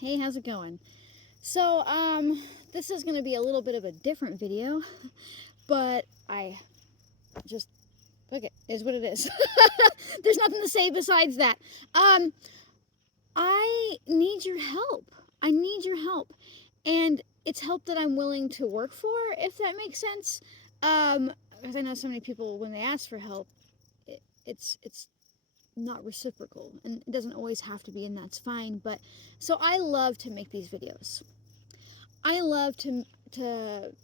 Hey, how's it going? So, this is going to be a little bit of a different video, but I just, look, it is what it is. There's nothing to say besides that. Um, I need your help. I need your help. And it's help that I'm willing to work for, if that makes sense. Because I know so many people, when they ask for help, it's not reciprocal, and it doesn't always have to be, and that's fine. But so I love to make these videos. I love to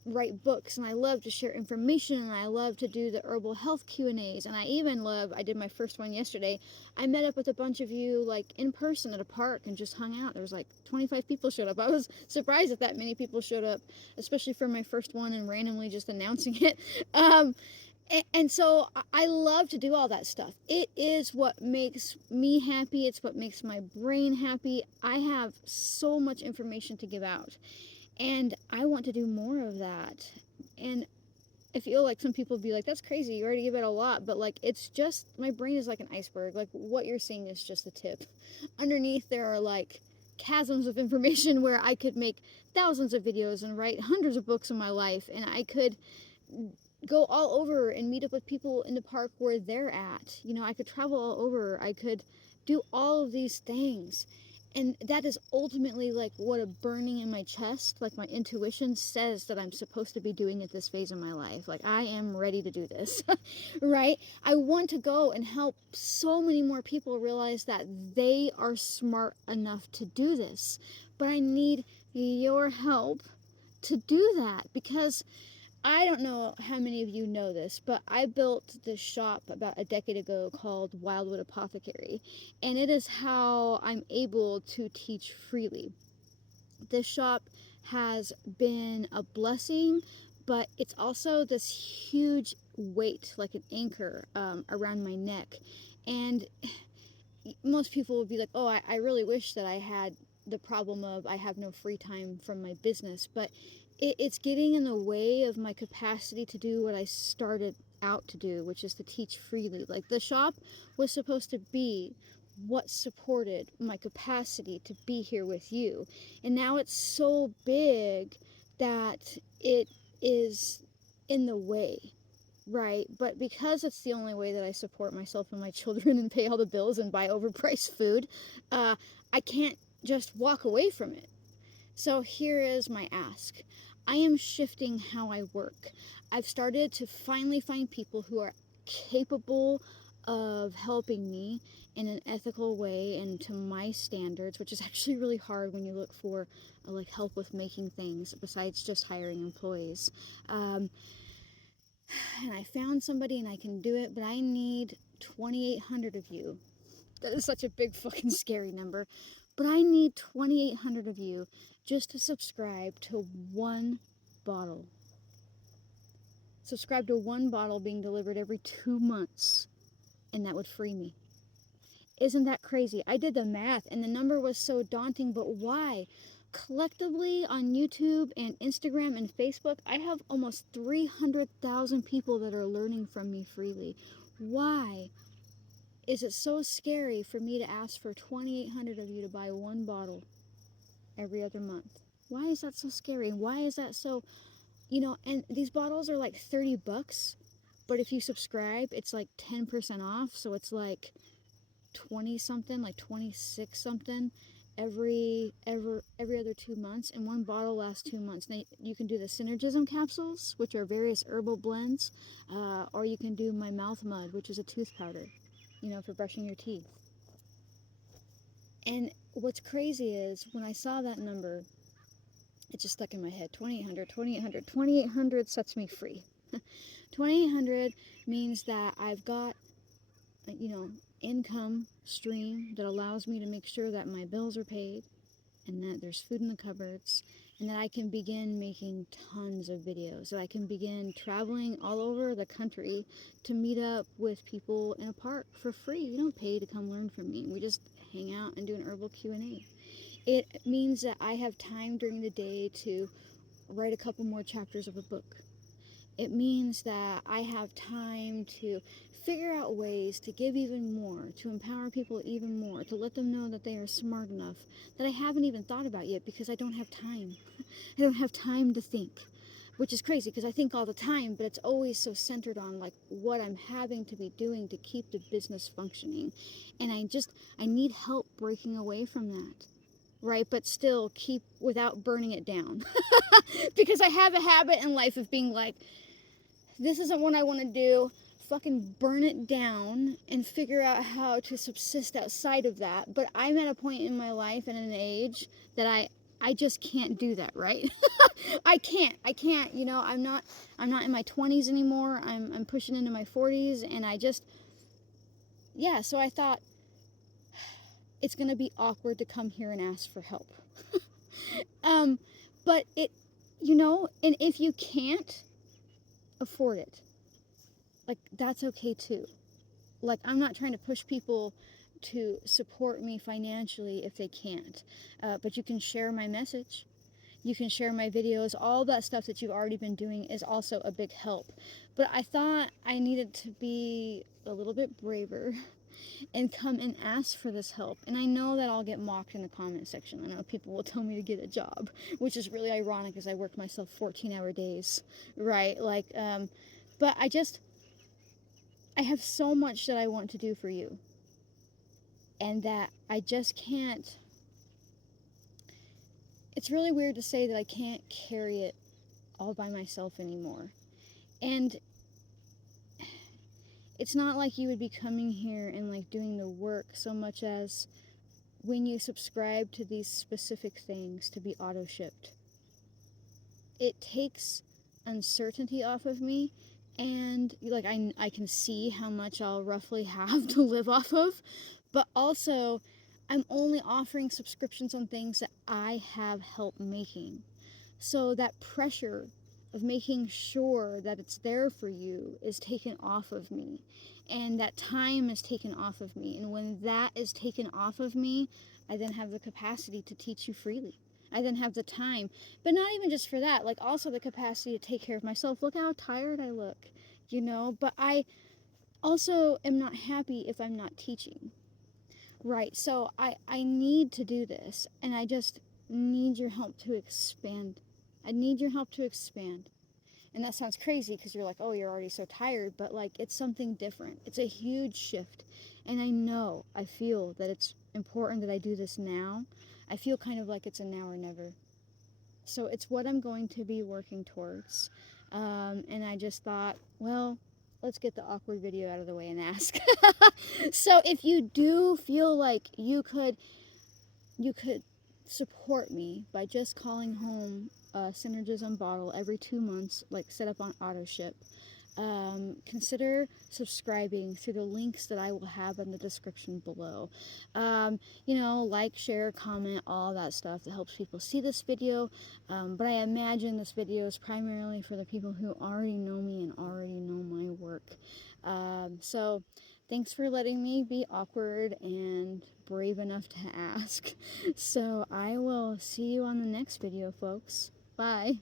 write books, and I love to share information, and I love to do the herbal health Q&As, and I did my first one yesterday. I met up with a bunch of you like in person at a park and just hung out. There was like 25 people showed up. I was surprised that many people showed up, especially for my first one and randomly just announcing it. And so I love to do all that stuff. It is what makes me happy. It's what makes my brain happy. I have so much information to give out, and I want to do more of that. And I feel like some people be like, that's crazy, you already give it a lot. But like, it's just, my brain is like an iceberg. Like, what you're seeing is just the tip. Underneath there are like chasms of information where I could make thousands of videos and write hundreds of books in my life, and I could go all over and meet up with people in the park where they're at. I could travel all over. I could do all of these things. And that is ultimately like what a burning in my chest, like my intuition says that I'm supposed to be doing at this phase of my life. Like, I am ready to do this, right? I want to go and help so many more people realize that they are smart enough to do this. But I need your help to do that, because I don't know how many of you know this, but I built this shop about a decade ago called Wildwood Apothecary, and it is how I'm able to teach freely. This shop has been a blessing, but it's also this huge weight, like an anchor, around my neck. And most people would be like, oh, I really wish that I had the problem of I have no free time from my business, but it's getting in the way of my capacity to do what I started out to do, which is to teach freely. Like, the shop was supposed to be what supported my capacity to be here with you, and now it's so big that it is in the way. Right, but because it's the only way that I support myself and my children and pay all the bills and buy overpriced food, I can't just walk away from it. So here is my ask. I am shifting how I work. I've started to finally find people who are capable of helping me in an ethical way and to my standards, which is actually really hard when you look for like help with making things besides just hiring employees. And I found somebody and I can do it, but I need 2,800 of you. That is such a big fucking scary number. But I need 2,800 of you just to subscribe to one bottle. Subscribe to one bottle being delivered every 2 months, and that would free me. Isn't that crazy? I did the math, and the number was so daunting, but why? Collectively on YouTube and Instagram and Facebook, I have almost 300,000 people that are learning from me freely. Why is it so scary for me to ask for 2,800 of you to buy one bottle every other month? Why is that so scary? Why is that so, and these bottles are like $30, but if you subscribe, it's like 10% off, so it's like 20 something, like 26 something every other 2 months, and one bottle lasts 2 months. Now you can do the Synergism capsules, which are various herbal blends, or you can do my mouth mud, which is a tooth powder, for brushing your teeth. And what's crazy is when I saw that number, it just stuck in my head. 2,800, 2,800, 2,800 sets me free. 2,800 means that I've got income stream that allows me to make sure that my bills are paid and that there's food in the cupboards, and that I can begin making tons of videos, that I can begin traveling all over the country to meet up with people in a park for free. You don't pay to come learn from me. We just hang out and do an herbal Q&A. It means that I have time during the day to write a couple more chapters of a book. It means that I have time to figure out ways to give even more, to empower people even more, to let them know that they are smart enough that I haven't even thought about yet because I don't have time. I don't have time to think, which is crazy because I think all the time, but it's always so centered on like what I'm having to be doing to keep the business functioning. And I need help breaking away from that. Right, but still keep without burning it down. Because I have a habit in life of being like, this isn't what I want to do. Fucking burn it down and figure out how to subsist outside of that. But I'm at a point in my life and an age that I just can't do that, right? I can't, you know, I'm not in my 20s anymore. I'm pushing into my 40s, and yeah, so I thought it's going to be awkward to come here and ask for help. But it, you know, and if you can't afford it, like, that's okay too. Like, I'm not trying to push people to support me financially if they can't. But you can share my message. You can share my videos. All that stuff that you've already been doing is also a big help. But I thought I needed to be a little bit braver and come and ask for this help. And I know that I'll get mocked in the comment section. I know people will tell me to get a job, which is really ironic as I work myself 14-hour days, right? Like, but I have so much that I want to do for you, and that I just can't. It's really weird to say that I can't carry it all by myself anymore. And it's not like you would be coming here and like doing the work so much as when you subscribe to these specific things to be auto-shipped. It takes uncertainty off of me, and like I can see how much I'll roughly have to live off of, but also I'm only offering subscriptions on things that I have help making. So that pressure of making sure that it's there for you is taken off of me, and that time is taken off of me. And when that is taken off of me, I then have the capacity to teach you freely. I then have the time, but not even just for that, like also the capacity to take care of myself. Look how tired I look, you know, but I also am not happy if I'm not teaching. Right, so I need to do this, and I just need your help to expand. I need your help to expand. And that sounds crazy because you're like, oh, you're already so tired, but like, it's something different. It's a huge shift. And I feel that it's important that I do this now. I feel kind of like it's a now or never. So it's what I'm going to be working towards. And I just thought, well, let's get the awkward video out of the way and ask. So if you do feel like you could support me by just calling home a Synergism bottle every 2 months, like set up on Autoship, consider subscribing through the links that I will have in the description below. You know, like, share, comment, all that stuff that helps people see this video. But I imagine this video is primarily for the people who already know me and already know my work. So thanks for letting me be awkward and brave enough to ask. So I will see you on the next video, folks. Bye.